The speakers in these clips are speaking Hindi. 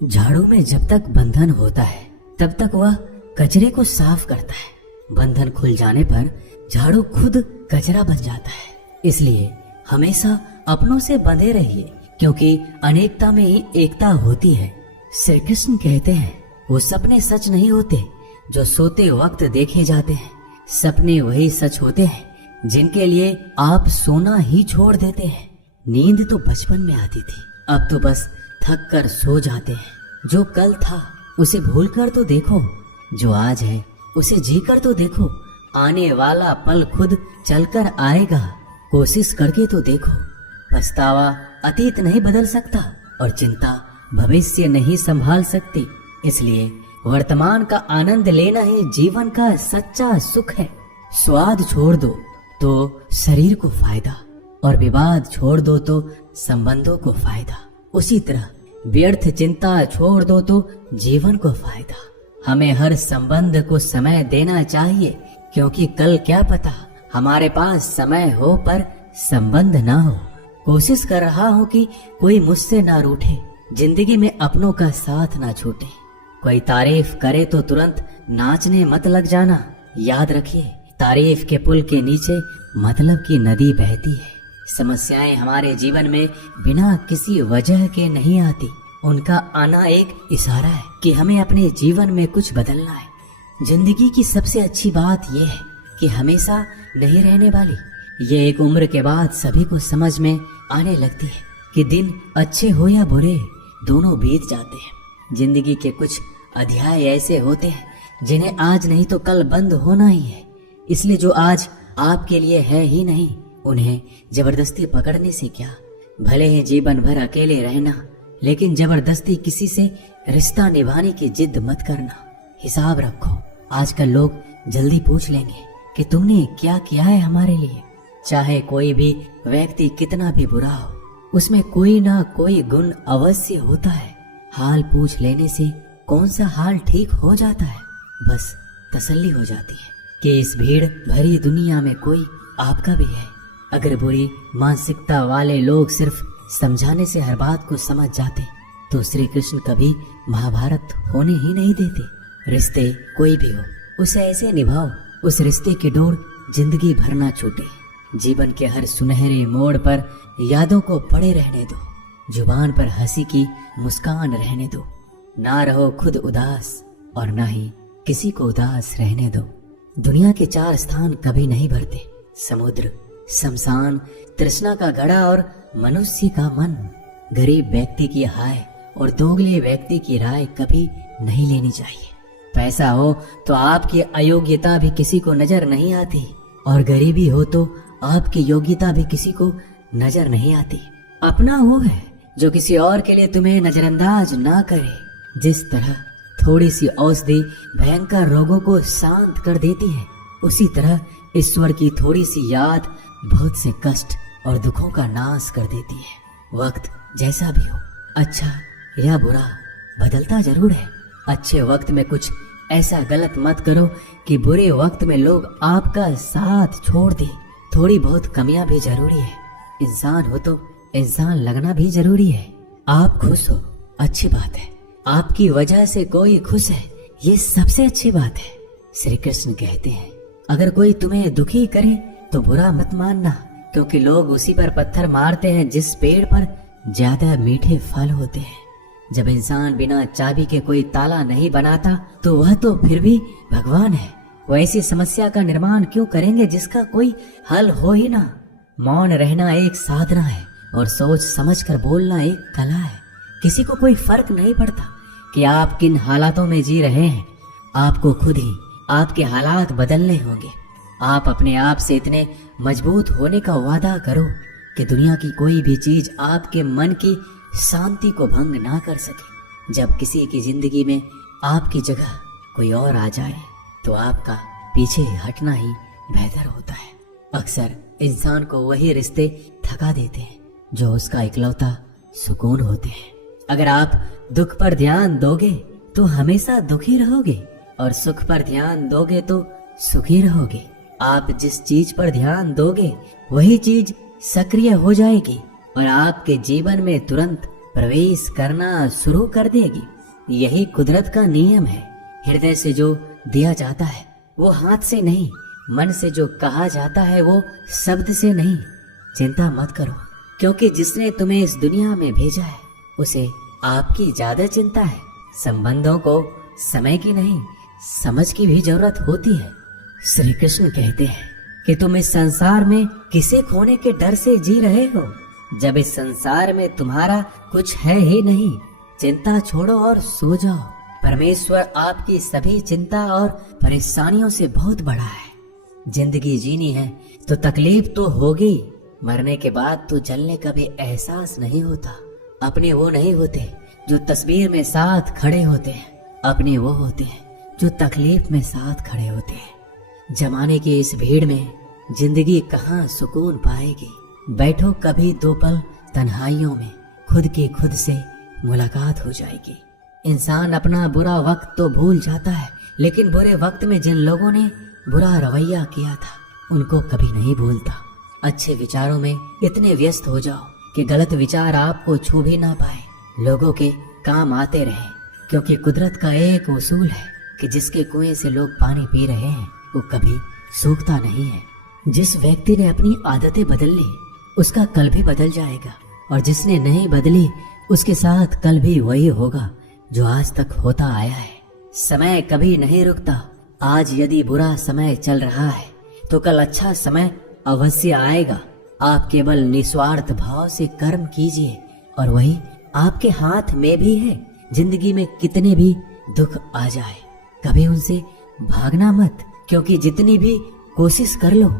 झाड़ू में जब तक बंधन होता है तब तक वह कचरे को साफ करता है। बंधन खुल जाने पर झाड़ू खुद कचरा बन जाता है। इसलिए हमेशा अपनों से बंधे रहिए, क्योंकि अनेकता में ही एकता होती है। श्री कृष्ण कहते हैं, वो सपने सच नहीं होते जो सोते वक्त देखे जाते हैं। सपने वही सच होते हैं जिनके लिए आप सोना ही छोड़ देते हैं। नींद तो बचपन में आती थी, अब तो बस थक कर सो जाते हैं। जो कल था उसे भूल कर तो देखो, जो आज है उसे जी कर तो देखो। आने वाला पल खुद चलकर आएगा, कोशिश करके तो देखो। पछतावा अतीत नहीं बदल सकता और चिंता भविष्य नहीं संभाल सकती। इसलिए वर्तमान का आनंद लेना ही जीवन का सच्चा सुख है। स्वाद छोड़ दो तो शरीर को फायदा, और विवाद छोड़ दो तो संबंधों को फायदा। उसी तरह व्यर्थ चिंता छोड़ दो तो जीवन को फायदा। हमें हर संबंध को समय देना चाहिए, क्योंकि कल क्या पता हमारे पास समय हो पर संबंध ना हो। कोशिश कर रहा हूँ कि कोई मुझसे ना रूठे, जिंदगी में अपनों का साथ ना छूटे। कोई तारीफ करे तो तुरंत नाचने मत लग जाना। याद रखिए, तारीफ के पुल के नीचे मतलब की नदी बहती है। समस्याएं हमारे जीवन में बिना किसी वजह के नहीं आती। उनका आना एक इशारा है कि हमें अपने जीवन में कुछ बदलना है। जिंदगी की सबसे अच्छी बात यह है कि हमेशा नहीं रहने वाली। ये एक उम्र के बाद सभी को समझ में आने लगती है कि दिन अच्छे हो या बुरे, दोनों बीत जाते हैं। जिंदगी के कुछ अध्याय ऐसे होते हैं जिन्हें आज नहीं तो कल बंद होना ही है। इसलिए जो आज आपके लिए है ही नहीं, उन्हें जबरदस्ती पकड़ने से क्या। भले ही जीवन भर अकेले रहना, लेकिन जबरदस्ती किसी से रिश्ता निभाने की जिद मत करना। हिसाब रखो, आजकल लोग जल्दी पूछ लेंगे कि तुमने क्या किया है हमारे लिए। चाहे कोई भी व्यक्ति कितना भी बुरा हो, उसमें कोई ना कोई गुण अवश्य होता है। हाल पूछ लेने से कौन सा हाल ठीक हो जाता है। बस तसल्ली हो जाती है कि इस भीड़ भरी दुनिया में कोई आपका भी है। अगर बुरी मानसिकता वाले लोग सिर्फ समझाने से हर बात को समझ जाते तो श्री कृष्ण कभी महाभारत होने ही नहीं देते। रिश्ते कोई भी हो, उसे ऐसे निभाओ उस रिश्ते की डोर जिंदगी भर ना छूटे। जीवन के हर सुनहरे मोड़ पर यादों को पड़े रहने दो। जुबान पर हंसी की मुस्कान रहने दो। ना रहो खुद उदास और ना ही किसी को उदास रहने दो। दुनिया के 4 स्थान कभी नहीं भरते, समुद्र, शमशान, तृष्णा का घड़ा और मनुष्य का मन। गरीब व्यक्ति की हाय और दोगले व्यक्ति की राय कभी नहीं लेनी चाहिए। पैसा हो तो आपकी अयोग्यता भी किसी को नजर नहीं आती, और गरीबी हो तो आपकी योग्यता भी किसी को नजर नहीं आती। अपना वो है जो किसी और के लिए तुम्हें नजरअंदाज ना करे। जिस तरह थोड़ी सी औषधि भयंकर रोगों को शांत कर देती है, उसी तरह ईश्वर की थोड़ी सी याद बहुत से कष्ट और दुखों का नाश कर देती है। वक्त जैसा भी हो, अच्छा या बुरा, बदलता जरूर है। अच्छे वक्त में कुछ ऐसा गलत मत करो कि बुरे वक्त में लोग आपका साथ छोड़ दे। थोड़ी बहुत कमियां भी जरूरी है। इंसान हो तो इंसान लगना भी जरूरी है। आप खुश हो, अच्छी बात है। आपकी वजह से कोई खुश है, ये सबसे अच्छी बात है। श्री कृष्ण कहते हैं, अगर कोई तुम्हें दुखी करे तो बुरा मत मानना, क्योंकि लोग उसी पर पत्थर मारते हैं जिस पेड़ पर ज्यादा मीठे फल होते हैं। जब इंसान बिना चाबी के कोई ताला नहीं बनाता तो वह तो फिर भी भगवान है। वो ऐसी समस्या का निर्माण क्यों करेंगे जिसका कोई हल हो ही ना। मौन रहना एक साधना है और सोच समझ कर बोलना एक कला है। किसी को कोई फर्क नहीं पड़ता कि आप किन हालातों में जी रहे हैं। आपको खुद ही आपके हालात बदलने होंगे। आप अपने आप से इतने मजबूत होने का वादा करो कि दुनिया की कोई भी चीज आपके मन की शांति को भंग ना कर सके। जब किसी की जिंदगी में आपकी जगह कोई और आ जाए तो आपका पीछे हटना ही बेहतर होता है। अक्सर इंसान को वही रिश्ते थका देते हैं जो उसका इकलौता सुकून होते हैं। अगर आप दुख पर ध्यान दोगे तो हमेशा दुखी रहोगे, और सुख पर ध्यान दोगे तो सुखी रहोगे। आप जिस चीज पर ध्यान दोगे वही चीज सक्रिय हो जाएगी और आपके जीवन में तुरंत प्रवेश करना शुरू कर देगी। यही कुदरत का नियम है। हृदय से जो दिया जाता है वो हाथ से नहीं, मन से जो कहा जाता है वो शब्द से नहीं। चिंता मत करो, क्योंकि जिसने तुम्हें इस दुनिया में भेजा है उसे आपकी ज्यादा चिंता है। संबंधों को समय की नहीं, समझ की भी जरूरत होती है। श्री कृष्ण कहते हैं कि तुम इस संसार में किसे खोने के डर से जी रहे हो, जब इस संसार में तुम्हारा कुछ है ही नहीं। चिंता छोड़ो और सो जाओ। परमेश्वर आपकी सभी चिंता और परेशानियों से बहुत बड़ा है। जिंदगी जीनी है तो तकलीफ तो होगी। मरने के बाद तो जलने का भी एहसास नहीं होता। अपने वो नहीं होते जो तस्वीर में साथ खड़े होते हैं, अपने वो होते हैं जो तकलीफ में साथ खड़े होते हैं। जमाने की इस भीड़ में जिंदगी कहाँ सुकून पाएगी। बैठो कभी दो पल तन्हाइयों में, खुद की खुद से मुलाकात हो जाएगी। इंसान अपना बुरा वक्त तो भूल जाता है, लेकिन बुरे वक्त में जिन लोगों ने बुरा रवैया किया था उनको कभी नहीं भूलता। अच्छे विचारों में इतने व्यस्त हो जाओ कि गलत विचार आपको छू भी ना पाए। लोगों के काम आते रहे, क्योंकि कुदरत का एक उसूल है कि जिसके कुएं से लोग पानी पी रहे हैं वो कभी सूखता नहीं है। जिस व्यक्ति ने अपनी आदतें बदल ली उसका कल भी बदल जाएगा, और जिसने नहीं बदली उसके साथ कल भी वही होगा जो आज तक होता आया है। समय कभी नहीं रुकता। आज यदि बुरा समय चल रहा है तो कल अच्छा समय अवश्य आएगा। आप केवल निस्वार्थ भाव से कर्म कीजिए और वही आपके हाथ में भी है। जिंदगी में कितने भी दुख आ जाए कभी उनसे भागना मत, क्योंकि जितनी भी कोशिश कर लो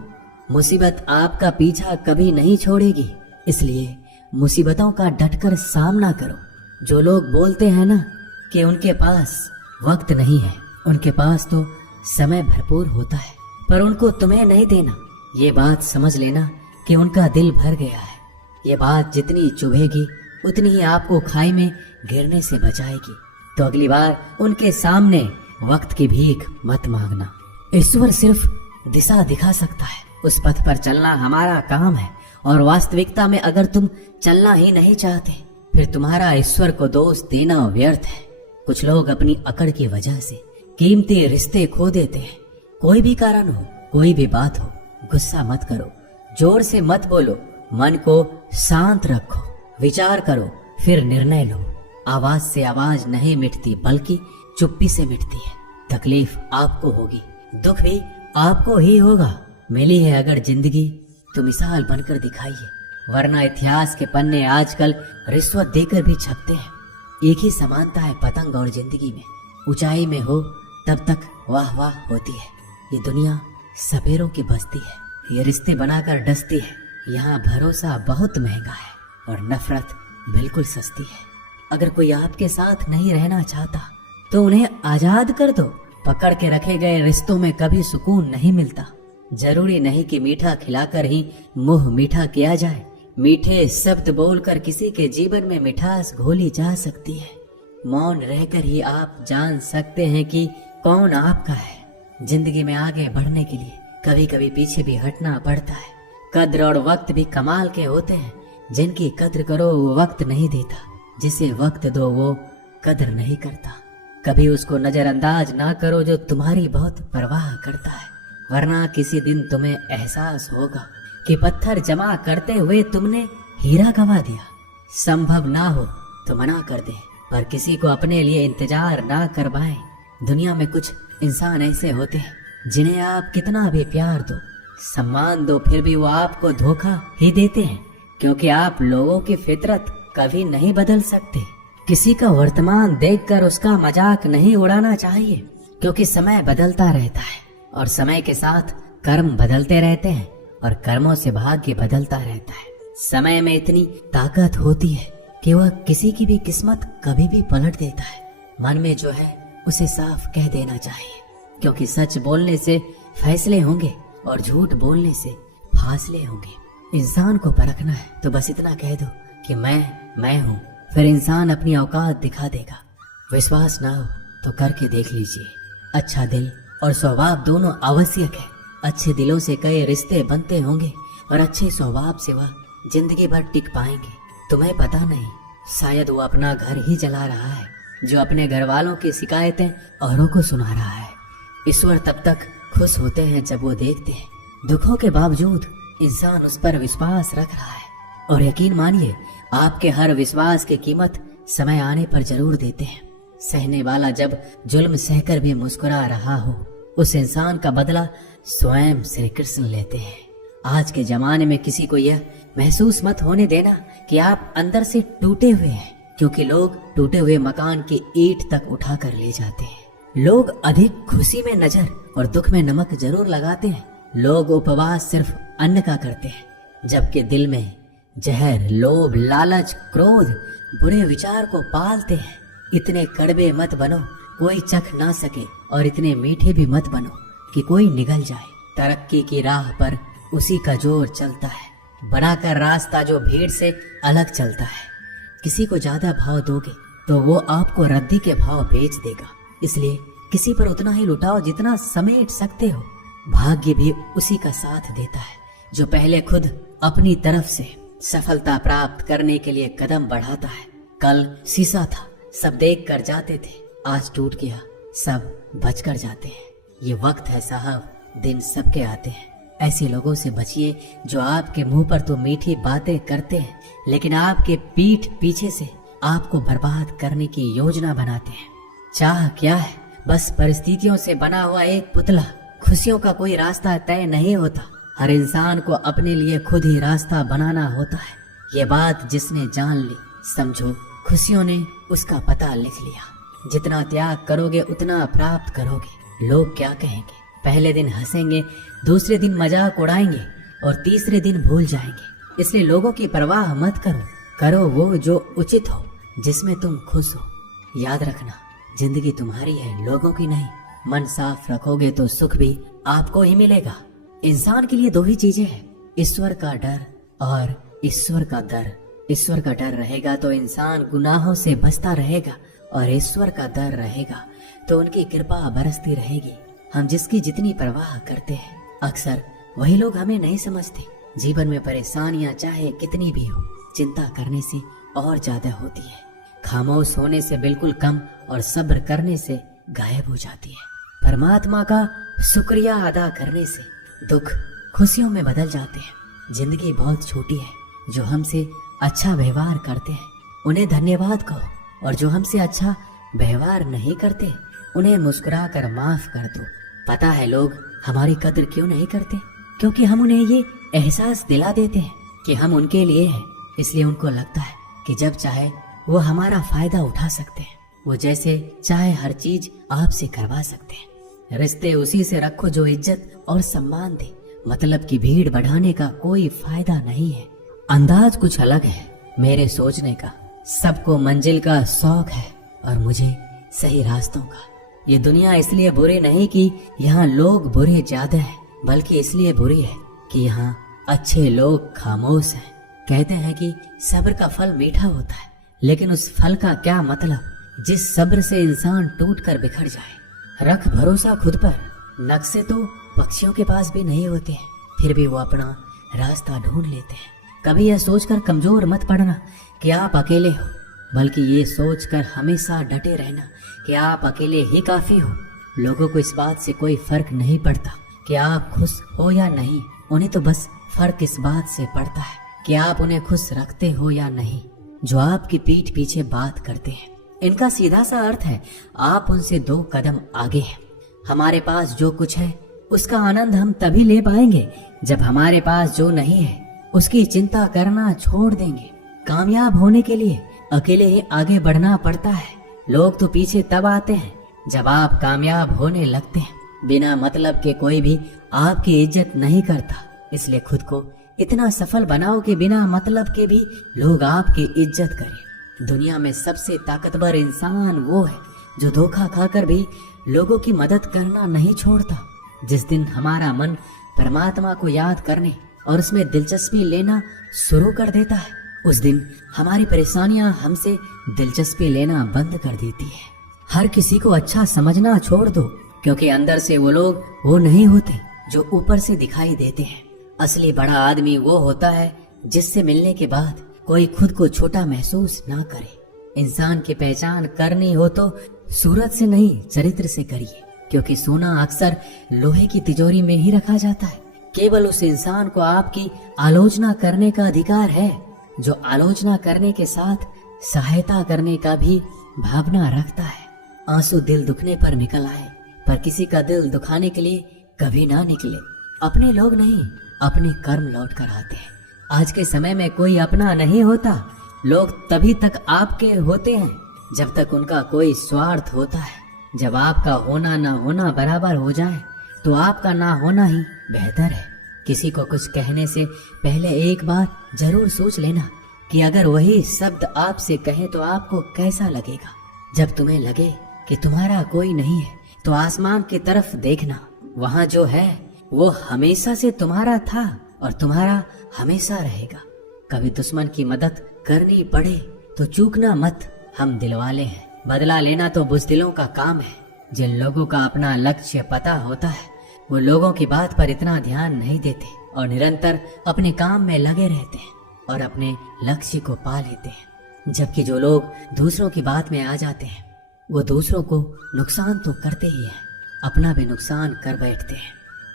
मुसीबत आपका पीछा कभी नहीं छोड़ेगी। इसलिए मुसीबतों का डटकर सामना करो। जो लोग बोलते हैं ना कि उनके पास वक्त नहीं है, उनके पास तो समय भरपूर होता है, पर उनको तुम्हें नहीं देना। ये बात समझ लेना कि उनका दिल भर गया है। ये बात जितनी चुभेगी उतनी ही आपको खाई में गिरने से बचाएगी। तो अगली बार उनके सामने वक्त की भीख मत मांगना। ईश्वर सिर्फ दिशा दिखा सकता है, उस पथ पर चलना हमारा काम है। और वास्तविकता में अगर तुम चलना ही नहीं चाहते फिर तुम्हारा ईश्वर को दोष देना व्यर्थ है। कुछ लोग अपनी अकड़ की वजह से कीमती रिश्ते खो देते हैं। कोई भी कारण हो, कोई भी बात हो, गुस्सा मत करो, जोर से मत बोलो, मन को शांत रखो, विचार करो, फिर निर्णय लो। आवाज से आवाज नहीं मिटती बल्कि चुप्पी से मिटती है। तकलीफ आपको होगी, दुख भी आपको ही होगा। मिली है अगर जिंदगी तो मिसाल बनकर दिखाइए, वरना इतिहास के पन्ने आजकल रिश्वत देकर भी छपते हैं। एक ही समानता है पतंग और जिंदगी में। ऊंचाई में हो तब तक वाह वाह होती है। ये दुनिया सपेरों की बस्ती है, ये रिश्ते बनाकर डसती है। यहाँ भरोसा बहुत महंगा है और नफरत बिल्कुल सस्ती है। अगर कोई आपके साथ नहीं रहना चाहता तो उन्हें आजाद कर दो। पकड़ के रखे गए रिश्तों में कभी सुकून नहीं मिलता। जरूरी नहीं कि मीठा खिलाकर ही मुंह मीठा किया जाए। मीठे शब्द बोलकर किसी के जीवन में मिठास घोली जा सकती है। मौन रहकर ही आप जान सकते हैं कि कौन आपका है। जिंदगी में आगे बढ़ने के लिए कभी कभी पीछे भी हटना पड़ता है। कद्र और वक्त भी कमाल के होते हैं। जिनकी कद्र करो वो वक्त नहीं देता, जिसे वक्त दो वो कद्र नहीं करता। कभी उसको नजरअंदाज ना करो जो तुम्हारी बहुत परवाह करता है, वरना किसी दिन तुम्हें एहसास होगा कि पत्थर जमा करते हुए तुमने हीरा गंवा दिया। संभव ना हो तो मना कर दे, पर किसी को अपने लिए इंतजार ना करवाएं। दुनिया में कुछ इंसान ऐसे होते हैं जिन्हें आप कितना भी प्यार दो, सम्मान दो, फिर भी वो आपको धोखा ही देते हैं, क्योंकि आप लोगों की फितरत कभी नहीं बदल सकते। किसी का वर्तमान देखकर उसका मजाक नहीं उड़ाना चाहिए, क्योंकि समय बदलता रहता है और समय के साथ कर्म बदलते रहते हैं और कर्मों से भाग्य बदलता रहता है। समय में इतनी ताकत होती है कि वह किसी की भी किस्मत कभी भी पलट देता है। मन में जो है उसे साफ कह देना चाहिए, क्योंकि सच बोलने से फैसले होंगे और झूठ बोलने से फासले होंगे। इंसान को परखना है तो बस इतना कह दो कि मैं हूँ, फिर इंसान अपनी औकात दिखा देगा। विश्वास ना हो तो करके देख लीजिए। अच्छा दिल और स्वभाव दोनों आवश्यक है। अच्छे दिलों से कई रिश्ते बनते होंगे और अच्छे स्वभाव से वह जिंदगी भर टिक पाएंगे। तुम्हें पता नहीं शायद वो अपना घर ही जला रहा है, जो अपने घर वालों की शिकायतें औरों को सुना रहा है। ईश्वर तब तक खुश होते हैं जब वो देखते हैं दुखों के बावजूद इंसान उस पर विश्वास रख रहा है। और यकीन मानिए, आपके हर विश्वास की कीमत समय आने पर जरूर देते हैं। सहने वाला जब जुल्म सहकर भी मुस्कुरा रहा हो, उस इंसान का बदला स्वयं श्री कृष्ण लेते हैं। आज के जमाने में किसी को यह महसूस मत होने देना कि आप अंदर से टूटे हुए हैं, क्योंकि लोग टूटे हुए मकान की ईंट तक उठा कर ले जाते हैं। लोग अधिक खुशी में नजर और दुख में नमक जरूर लगाते हैं। लोग उपवास सिर्फ अन्न का करते हैं, जबकि दिल में जहर, लोभ, लालच, क्रोध, बुरे विचार को पालते हैं। इतने कड़वे मत बनो कोई चख ना सके, और इतने मीठे भी मत बनो कि कोई निगल जाए। तरक्की की राह पर उसी का जोर चलता है, बनाकर रास्ता जो भीड़ से अलग चलता है। किसी को ज्यादा भाव दोगे तो वो आपको रद्दी के भाव बेच देगा। इसलिए किसी पर उतना ही लुटाओ जितना समेट सकते हो। भाग्य भी उसी का साथ देता है जो पहले खुद अपनी तरफ से सफलता प्राप्त करने के लिए कदम बढ़ाता है। कल शीशा था, सब देख कर जाते थे, आज टूट गया, सब बच कर जाते हैं। ये वक्त है साहब, दिन सबके आते हैं। ऐसे लोगों से बचिए जो आपके मुंह पर तो मीठी बातें करते हैं, लेकिन आपके पीठ पीछे से आपको बर्बाद करने की योजना बनाते हैं। चाह क्या है? बस परिस्थितियों से बना हुआ एक पुतला। खुशियों का कोई रास्ता तय नहीं होता, हर इंसान को अपने लिए खुद ही रास्ता बनाना होता है। ये बात जिसने जान ली, समझो खुशियों ने उसका पता लिख लिया। जितना त्याग करोगे उतना प्राप्त करोगे। लोग क्या कहेंगे? पहले दिन हंसेंगे, दूसरे दिन मजाक उड़ाएंगे और तीसरे दिन भूल जाएंगे। इसलिए लोगों की परवाह मत करो, करो वो जो उचित हो, जिसमें तुम खुश हो। याद रखना, जिंदगी तुम्हारी है, लोगों की नहीं। मन साफ रखोगे तो सुख भी आपको ही मिलेगा। इंसान के लिए दो ही चीजें हैं, ईश्वर का डर और ईश्वर का डर। ईश्वर का डर रहेगा तो इंसान गुनाहों से बचता रहेगा, और ईश्वर का डर रहेगा तो उनकी कृपा बरसती रहेगी। हम जिसकी जितनी परवाह करते हैं, अक्सर वही लोग हमें नहीं समझते। जीवन में परेशानियां चाहे कितनी भी हो, चिंता करने से और ज्यादा होती है। खामोश होने से बिल्कुल कम और सब्र करने से गायब हो जाती है। परमात्मा का शुक्रिया अदा करने से दुख खुशियों में बदल जाते हैं। जिंदगी बहुत छोटी है, जो हमसे अच्छा व्यवहार करते हैं उन्हें धन्यवाद कहो, और जो हमसे अच्छा व्यवहार नहीं करते उन्हें मुस्कुरा कर माफ कर दो। पता है लोग हमारी कदर क्यों नहीं करते? क्योंकि हम उन्हें ये एहसास दिला देते हैं कि हम उनके लिए हैं। इसलिए उनको लगता है कि जब चाहे वो हमारा फायदा उठा सकते हैं, वो जैसे चाहे हर चीज आपसे करवा सकते हैं। रिश्ते उसी से रखो जो इज्जत और सम्मान दे। मतलब की भीड़ बढ़ाने का कोई फायदा नहीं है। अंदाज कुछ अलग है मेरे सोचने का। सबको मंजिल का शौक है और मुझे सही रास्तों का। ये दुनिया इसलिए बुरी नहीं कि यहाँ लोग बुरे ज्यादा हैं, बल्कि इसलिए बुरी है कि यहाँ अच्छे लोग खामोश हैं। कहते हैं कि सब्र का फल मीठा होता है, लेकिन उस फल का क्या मतलब जिस सब्र से इंसान टूट कर बिखर जाए। रख भरोसा खुद पर। नक्शे तो पक्षियों के पास भी नहीं होते हैं, फिर भी वो अपना रास्ता ढूंढ लेते हैं। कभी यह सोचकर कमजोर मत पड़ना कि आप अकेले हो, बल्कि ये सोचकर हमेशा डटे रहना कि आप अकेले ही काफी हो। लोगों को इस बात से कोई फर्क नहीं पड़ता कि आप खुश हो या नहीं। उन्हें तो बस फर्क इस बात से पड़ता है कि आप उन्हें खुश रखते हो या नहीं। जो आपकी पीठ पीछे बात करते हैं, इनका सीधा सा अर्थ है आप उनसे 2 कदम आगे हैं। हमारे पास जो कुछ है उसका आनंद हम तभी ले पाएंगे जब हमारे पास जो नहीं है उसकी चिंता करना छोड़ देंगे। कामयाब होने के लिए अकेले ही आगे बढ़ना पड़ता है। लोग तो पीछे तब आते हैं जब आप कामयाब होने लगते हैं। बिना मतलब के कोई भी आपकी इज्जत नहीं करता, इसलिए खुद को इतना सफल बनाओ कि बिना मतलब के भी लोग आपकी इज्जत करें। दुनिया में सबसे ताकतवर इंसान वो है जो धोखा खाकर भी लोगों की मदद करना नहीं छोड़ता। जिस दिन हमारा मन परमात्मा को याद करने और उसमें दिलचस्पी लेना शुरू कर देता है, उस दिन हमारी परेशानियां हमसे दिलचस्पी लेना बंद कर देती है। हर किसी को अच्छा समझना छोड़ दो, क्योंकि अंदर से वो लोग वो नहीं होते जो ऊपर से दिखाई देते हैं। असली बड़ा आदमी वो होता है जिससे मिलने के बाद कोई खुद को छोटा महसूस ना करे। इंसान की पहचान करनी हो तो सूरत से नहीं, चरित्र से करिए, क्योंकि सोना अक्सर लोहे की तिजोरी में ही रखा जाता है। केवल उस इंसान को आपकी आलोचना करने का अधिकार है जो आलोचना करने के साथ सहायता करने का भी भावना रखता है। आंसू दिल दुखने पर निकल आए, पर किसी का दिल दुखाने के लिए कभी ना निकले। अपने लोग नहीं, अपने कर्म लौट कर आते हैं। आज के समय में कोई अपना नहीं होता। लोग तभी तक आपके होते हैं जब तक उनका कोई स्वार्थ होता है। जब आपका होना ना होना बराबर हो जाए तो आपका ना होना ही बेहतर है। किसी को कुछ कहने से पहले एक बार जरूर सोच लेना कि अगर वही शब्द आपसे कहे तो आपको कैसा लगेगा। जब तुम्हें लगे कि तुम्हारा कोई नहीं है तो आसमान की तरफ देखना, वहाँ जो है वो हमेशा से तुम्हारा था और तुम्हारा हमेशा रहेगा। कभी दुश्मन की मदद करनी पड़े तो चूकना मत, हम दिलवाले हैं। बदला लेना तो बुज़दिलों का काम है। जिन लोगों का अपना लक्ष्य पता होता है वो लोगों की बात पर इतना ध्यान नहीं देते और निरंतर अपने काम में लगे रहते हैं और अपने लक्ष्य को पा लेते हैं। जबकि जो लोग दूसरों की बात में आ जाते हैं वो दूसरों को नुकसान तो करते ही हैं, अपना भी नुकसान कर बैठते हैं।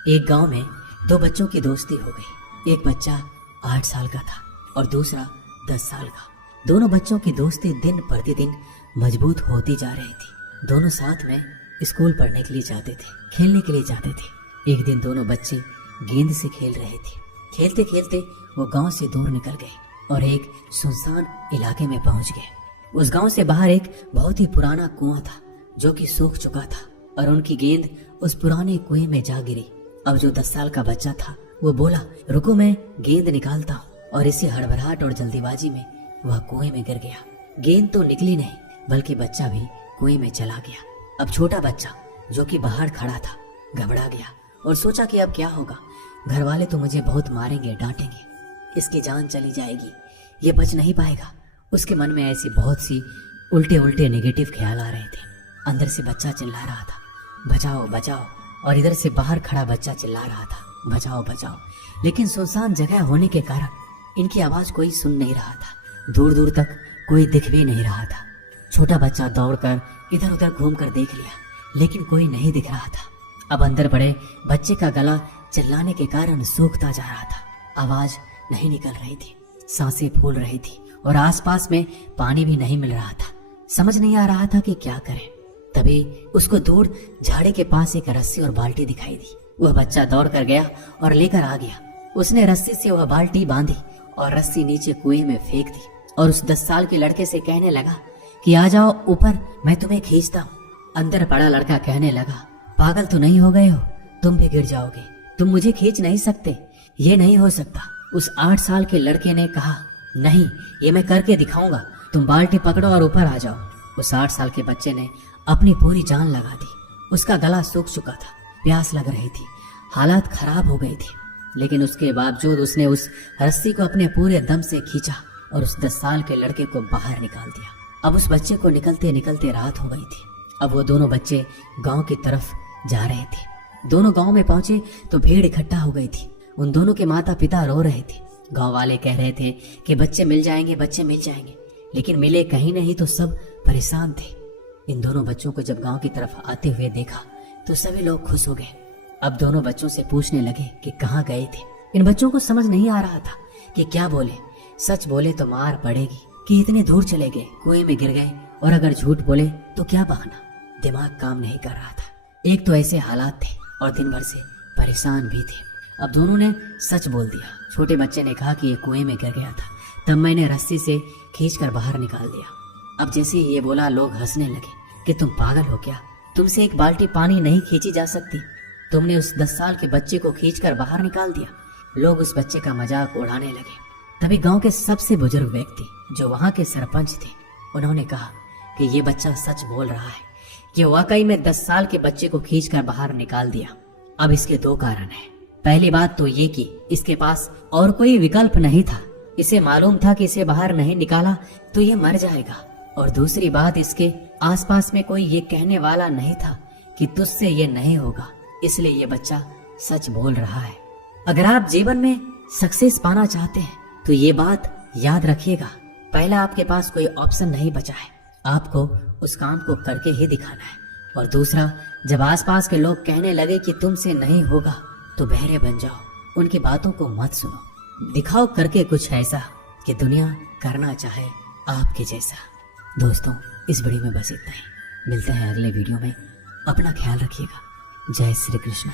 एक गांव में दो बच्चों की दोस्ती हो गई। एक बच्चा 8 साल का था और दूसरा 10 साल का। दोनों बच्चों की दोस्ती दिन प्रतिदिन मजबूत होती जा रही थी। दोनों साथ में स्कूल पढ़ने के लिए जाते थे, खेलने के लिए जाते थे। एक दिन दोनों बच्चे गेंद से खेल रहे थे। खेलते खेलते वो गांव से दूर निकल गए और एक सुनसान इलाके में पहुंच गए। उस गांव से बाहर एक बहुत ही पुराना कुआं था जो कि सूख चुका था और उनकी गेंद उस पुराने कुएं में जा गिरी। अब जो 10 साल का बच्चा था वो बोला, रुको मैं गेंद निकालता हूँ, और इसी हड़बड़ाहट और जल्दीबाजी में वह कुएं में गिर गया। गेंद तो निकली नहीं बल्कि बच्चा भी कुएं में चला गया। अब छोटा बच्चा जो कि बाहर खड़ा था घबरा गया और सोचा कि अब क्या होगा। घर वाले तो मुझे बहुत मारेंगे, डांटेंगे, इसकी जान चली जाएगी, ये बच नहीं पाएगा। उसके मन में ऐसी बहुत सी उल्टे उल्टे नेगेटिव ख्याल आ रहे थे। अंदर से बच्चा चिल्ला रहा था, बचाओ बचाओ, और इधर से बाहर खड़ा बच्चा चिल्ला रहा था, बचाओ बचाओ। लेकिन सुनसान जगह होने के कारण इनकी आवाज कोई सुन नहीं रहा था। दूर दूर तक कोई दिख भी नहीं रहा था। छोटा बच्चा दौड़कर इधर उधर घूमकर देख लिया, लेकिन कोई नहीं दिख रहा था। अब अंदर पड़े बच्चे का गला चिल्लाने के कारण सूखता जा रहा था। आवाज नहीं निकल रही थी, सांसें फूल रही थी और आसपास में पानी भी नहीं मिल रहा था। समझ नहीं आ रहा था कि क्या करें। तभी उसको दूर झाड़ी के पास एक रस्सी और बाल्टी दिखाई दी। वह बच्चा दौड़ कर गया और लेकर आ गया। उसने रस्सी से वह बाल्टी बांधी और रस्सी नीचे कुएं में फेंक दी और उस 10 साल के लड़के से कहने लगा कि आ जाओ ऊपर, मैं तुम्हें खींचता हूँ। अंदर पड़ा लड़का कहने लगा, पागल तो नहीं हो गए हो, तुम भी गिर जाओगे, तुम मुझे खींच नहीं सकते, ये नहीं हो सकता। उस 8 साल के लड़के ने कहा, नहीं, ये मैं करके दिखाऊंगा, तुम बाल्टी पकड़ो और ऊपर आ जाओ। उस 8 साल के बच्चे ने अपनी पूरी जान लगा दी। उसका गला सूख चुका था, प्यास लग रही थी, हालात खराब हो गई थी, लेकिन उसके बावजूद उसने उस रस्सी को अपने पूरे दम से खींचा और उस 10 साल के लड़के को बाहर निकाल दिया। अब उस बच्चे को निकलते निकलते रात हो गई थी। अब वो दोनों बच्चे गांव की तरफ जा रहे थे। दोनों गांव में पहुंचे तो भीड़ इकट्ठा हो गई थी। उन दोनों के माता पिता रो रहे थे। गांव वाले कह रहे थे कि बच्चे मिल जाएंगे, बच्चे मिल जाएंगे, लेकिन मिले कहीं नहीं तो सब परेशान थे। इन दोनों बच्चों को जब गांव की तरफ आते हुए देखा तो सभी लोग खुश हो गए। अब दोनों बच्चों से पूछने लगे कि कहाँ गए थे। इन बच्चों को समझ नहीं आ रहा था कि क्या बोले। सच बोले तो मार पड़ेगी कि इतने दूर चले गए, कुएं में गिर गए, और अगर झूठ बोले तो क्या बहाना। दिमाग काम नहीं कर रहा था। एक तो ऐसे हालात थे और दिन भर से परेशान भी थे। अब दोनों ने सच बोल दिया। छोटे बच्चे ने कहा कि ये कुएं में गिर गया था, तब मैंने रस्सी से खींचकर बाहर निकाल दिया। अब जैसे ये बोला लोग हंसने लगे कि तुम पागल हो क्या, तुमसे एक बाल्टी पानी नहीं खींची जा सकती, तुमने उस 10 साल के बच्चे को खींचकर बाहर निकाल दिया। लोग उस बच्चे का मजाक उड़ाने लगे। तभी गांव के सबसे बुजुर्ग व्यक्ति जो वहां के सरपंच थे, उन्होंने कहा कि ये बच्चा सच बोल रहा है कि वाकई में 10 साल के बच्चे को खींचकर बाहर निकाल दिया। अब इसके 2 कारण हैं। पहली बात तो ये कि इसके पास और कोई विकल्प नहीं था। इसे मालूम था कि इसे बाहर नहीं निकाला तो ये मर जाएगा। और दूसरी बात, इसके आसपास में कोई ये कहने वाला नहीं था कि तुझसे ये नहीं होगा, इसलिए ये बच्चा सच बोल रहा है। अगर आप जीवन में सक्सेस पाना चाहते हैं तो ये बात याद रखिएगा, पहला आपके पास कोई ऑप्शन नहीं बचा है, आपको उस काम को करके ही दिखाना है। और दूसरा, जब आसपास के लोग कहने लगे कि तुमसे नहीं होगा, तो बहरे बन जाओ, उनकी बातों को मत सुनो, दिखाओ करके कुछ ऐसा कि दुनिया करना चाहे आपके जैसा। दोस्तों, इस वीडियो में बस इतना ही। मिलते हैं अगले वीडियो में। अपना ख्याल रखिएगा। जय श्री कृष्ण।